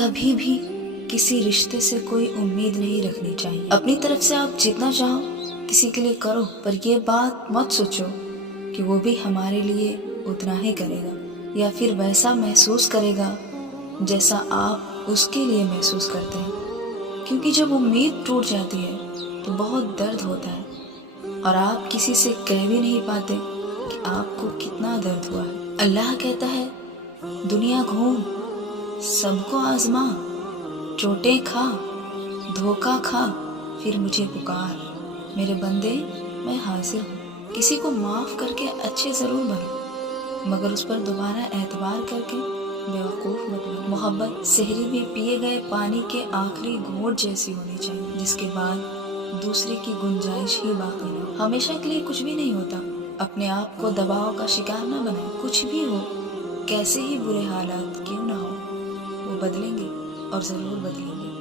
کبھی بھی کسی رشتے سے کوئی امید نہیں رکھنی چاہیے۔ اپنی طرف سے آپ جتنا چاہو کسی کے لیے کرو، پر یہ بات مت سوچو کہ وہ بھی ہمارے لیے اتنا ہی کرے گا یا پھر ویسا محسوس کرے گا جیسا آپ اس کے لیے محسوس کرتے ہیں، کیونکہ جب امید ٹوٹ جاتی ہے تو بہت درد ہوتا ہے اور آپ کسی سے کہہ بھی نہیں پاتے کہ آپ کو کتنا درد ہوا ہے۔ اللہ کہتا ہے دنیا گھوم، سب کو آزما، چوٹیں کھا، دھوکا کھا، پھر مجھے پکار، میرے بندے میں حاضر ہوں۔ کسی کو معاف کر کے اچھے ضرور بنو، مگر اس پر دوبارہ اعتبار کر کے بیوقوف مت بنو۔ محبت سحری میں پیے گئے پانی کے آخری گھونٹ جیسی ہونی چاہیے، جس کے بعد دوسرے کی گنجائش ہی باقی نہ ہو۔ ہمیشہ کے لیے کچھ بھی نہیں ہوتا، اپنے آپ کو دباؤ کا شکار نہ بنائیں۔ کچھ بھی ہو، کیسے ہی برے حالات کیوں نہ ہو، وہ بدلیں گے اور ضرور بدلیں گے۔